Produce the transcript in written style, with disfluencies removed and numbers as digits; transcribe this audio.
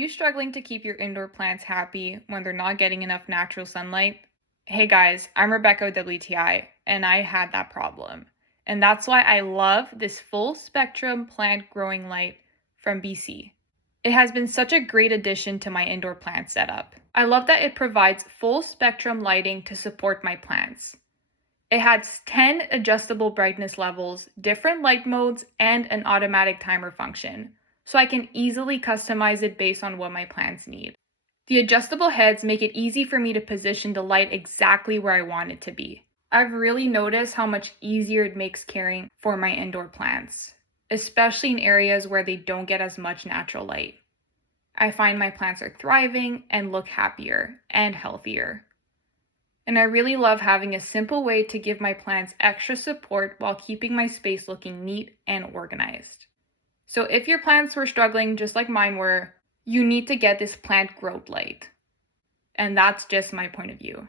you struggling to keep your indoor plants happy when they're not getting enough natural sunlight? Hey guys, I'm Rebecca with WTI, and I had that problem. And that's why I love this full spectrum plant growing light from Bseah. It has been such a great addition to my indoor plant setup. I love that it provides full spectrum lighting to support my plants. It has 10 adjustable brightness levels, different light modes, and an automatic timer function, so I can easily customize it based on what my plants need. The adjustable heads make it easy for me to position the light exactly where I want it to be. I've really noticed how much easier it makes caring for my indoor plants, especially in areas where they don't get as much natural light. I find my plants are thriving and look happier and healthier. And I really love having a simple way to give my plants extra support while keeping my space looking neat and organized. So if your plants were struggling just like mine were, you need to get this plant growth light. And that's just my point of view.